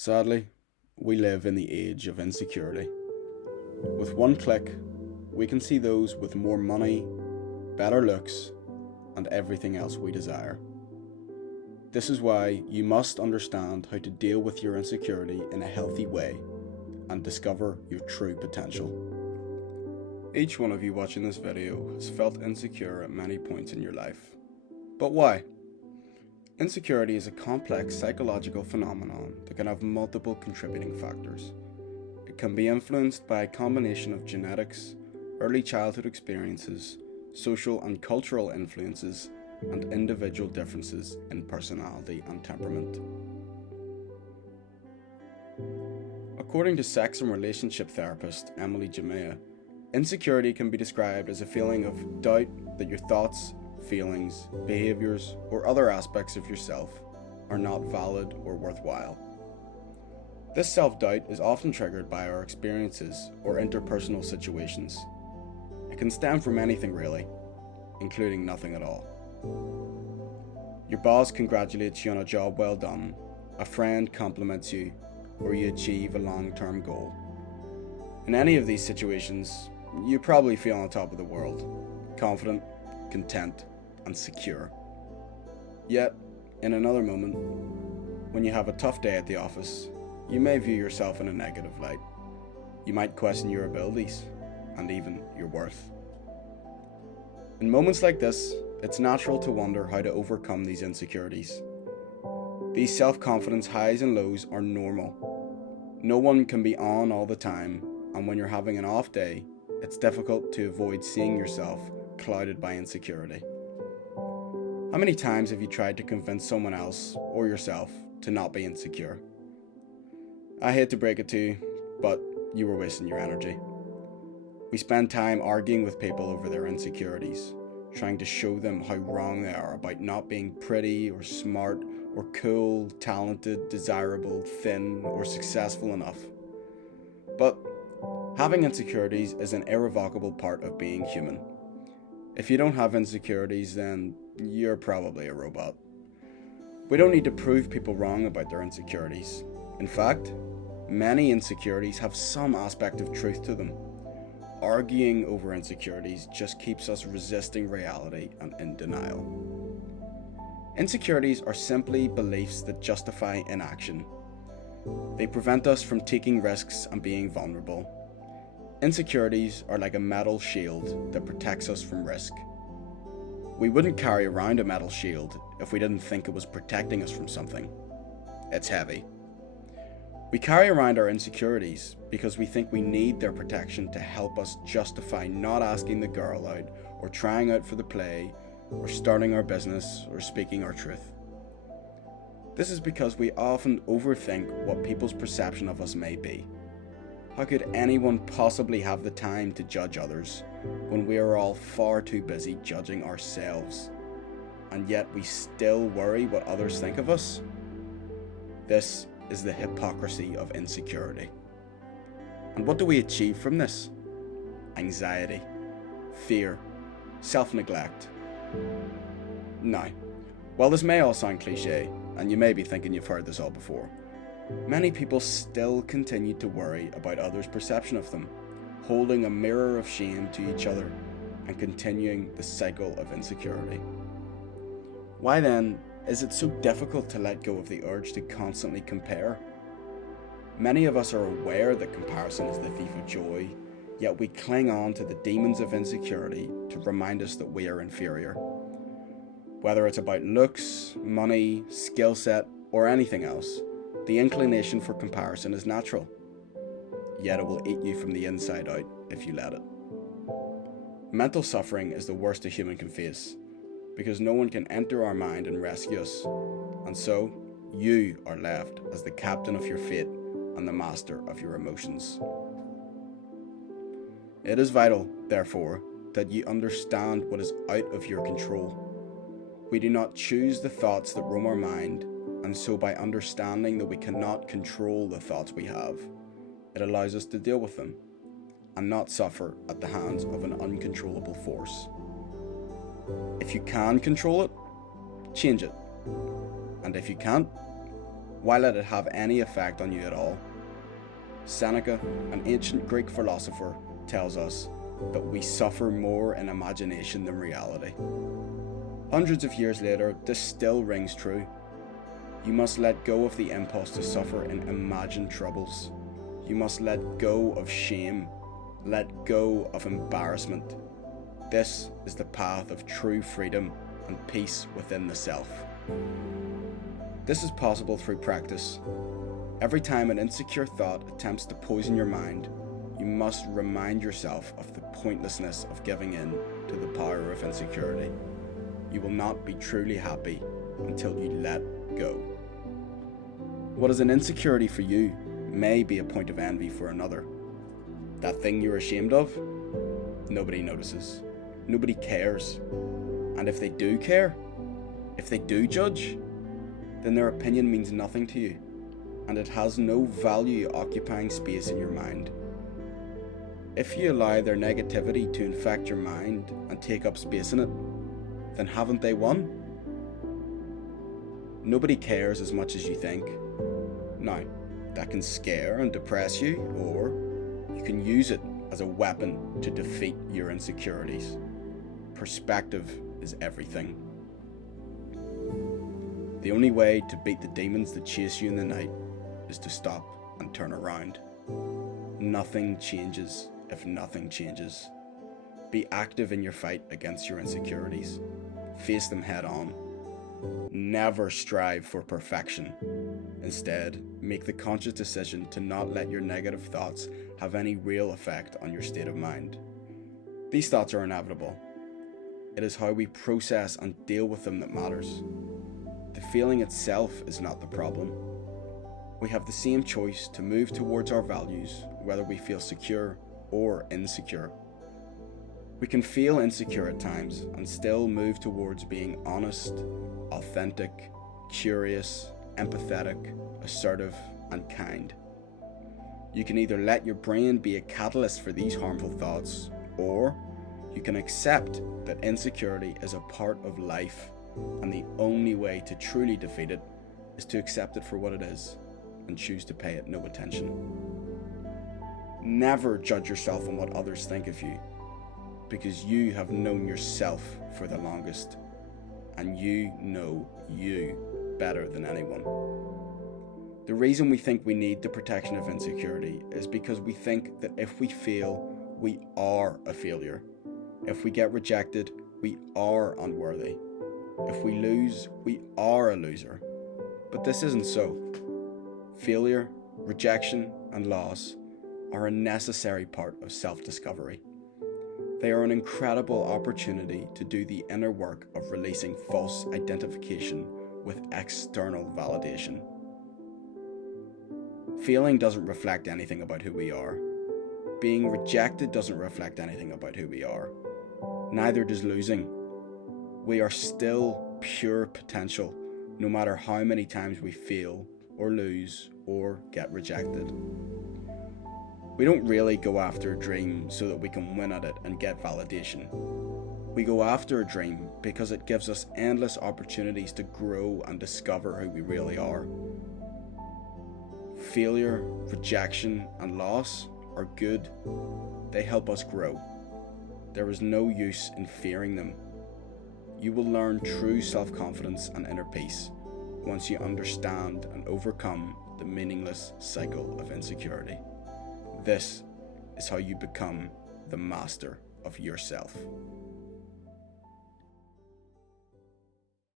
Sadly, we live in the age of insecurity. With one click, we can see those with more money, better looks, and everything else we desire. This is why you must understand how to deal with your insecurity in a healthy way and discover your true potential. Each one of you watching this video has felt insecure at many points in your life. But why? Insecurity is a complex psychological phenomenon that can have multiple contributing factors. It can be influenced by a combination of genetics, early childhood experiences, social and cultural influences, and individual differences in personality and temperament. According to sex and relationship therapist Emily Jamea, insecurity can be described as a feeling of doubt that your thoughts, feelings, behaviors, or other aspects of yourself are not valid or worthwhile. This self-doubt is often triggered by our experiences or interpersonal situations. It can stem from anything really, including nothing at all. Your boss congratulates you on a job well done, a friend compliments you, or you achieve a long-term goal. In any of these situations, you probably feel on top of the world, confident, content, and secure. Yet, in another moment, when you have a tough day at the office, you may view yourself in a negative light. You might question your abilities, and even your worth. In moments like this, it's natural to wonder how to overcome these insecurities. These self-confidence highs and lows are normal. No one can be on all the time, and when you're having an off day, it's difficult to avoid seeing yourself clouded by insecurity. How many times have you tried to convince someone else or yourself to not be insecure? I hate to break it to you, but you were wasting your energy. We spend time arguing with people over their insecurities, trying to show them how wrong they are about not being pretty or smart or cool, talented, desirable, thin, or successful enough. But having insecurities is an irrevocable part of being human. If you don't have insecurities, then you're probably a robot. We don't need to prove people wrong about their insecurities. In fact, many insecurities have some aspect of truth to them. Arguing over insecurities just keeps us resisting reality and in denial. Insecurities are simply beliefs that justify inaction. They prevent us from taking risks and being vulnerable. Insecurities are like a metal shield that protects us from risk. We wouldn't carry around a metal shield if we didn't think it was protecting us from something. It's heavy. We carry around our insecurities because we think we need their protection to help us justify not asking the girl out, or trying out for the play, or starting our business, or speaking our truth. This is because we often overthink what people's perception of us may be. How could anyone possibly have the time to judge others when we are all far too busy judging ourselves? And yet we still worry what others think of us? This is the hypocrisy of insecurity. And what do we achieve from this? Anxiety, fear, self-neglect. Now, while this may all sound cliche, and you may be thinking you've heard this all before, many people still continue to worry about others' perception of them, holding a mirror of shame to each other and continuing the cycle of insecurity. Why then is it so difficult to let go of the urge to constantly compare? Many of us are aware that comparison is the thief of joy, yet we cling on to the demons of insecurity to remind us that we are inferior. Whether it's about looks, money, skill set, or anything else, the inclination for comparison is natural, yet it will eat you from the inside out if you let it. Mental suffering is the worst a human can face, because no one can enter our mind and rescue us, and so you are left as the captain of your fate and the master of your emotions. It is vital, therefore, that you understand what is out of your control. We do not choose the thoughts that roam our mind, and so by understanding that we cannot control the thoughts we have, it allows us to deal with them and not suffer at the hands of an uncontrollable force. If you can control it, change it. And if you can't, Why let it have any effect on you at all? Seneca, an ancient Greek philosopher, tells us that we suffer more in imagination than reality. Hundreds of years later, this still rings true. You must let go of the impulse to suffer in imagined troubles. You must let go of shame, let go of embarrassment. This is the path of true freedom and peace within the self. This is possible through practice. Every time an insecure thought attempts to poison your mind, you must remind yourself of the pointlessness of giving in to the power of insecurity. You will not be truly happy until you let go. What is an insecurity for you may be a point of envy for another. That thing you're ashamed of, nobody notices. Nobody cares. And if they do care, if they do judge, then their opinion means nothing to you, and it has no value occupying space in your mind. If you allow their negativity to infect your mind and take up space in it, then haven't they won? Nobody cares as much as you think. Now, that can scare and depress you, or you can use it as a weapon to defeat your insecurities. Perspective is everything. The only way to beat the demons that chase you in the night is to stop and turn around. Nothing changes if nothing changes. Be active in your fight against your insecurities. Face them head on. Never strive for perfection. Instead, make the conscious decision to not let your negative thoughts have any real effect on your state of mind. These thoughts are inevitable. It is how we process and deal with them that matters. The feeling itself is not the problem. We have the same choice to move towards our values, whether we feel secure or insecure. We can feel insecure at times and still move towards being honest, authentic, curious, empathetic, assertive, and kind. You can either let your brain be a catalyst for these harmful thoughts, or you can accept that insecurity is a part of life, and the only way to truly defeat it is to accept it for what it is and choose to pay it no attention. Never judge yourself on what others think of you, because you have known yourself for the longest, and you know you better than anyone. The reason we think we need the protection of insecurity is because we think that if we fail, we are a failure. If we get rejected, we are unworthy. If we lose, we are a loser. But this isn't so. Failure, rejection, and loss are a necessary part of self-discovery. They are an incredible opportunity to do the inner work of releasing false identification with external validation. Failing doesn't reflect anything about who we are. Being rejected doesn't reflect anything about who we are. Neither does losing. We are still pure potential, no matter how many times we fail or lose or get rejected. We don't really go after a dream so that we can win at it and get validation. We go after a dream because it gives us endless opportunities to grow and discover who we really are. Failure, rejection, and loss are good. They help us grow. There is no use in fearing them. You will learn true self-confidence and inner peace once you understand and overcome the meaningless cycle of insecurity. This is how you become the master of yourself.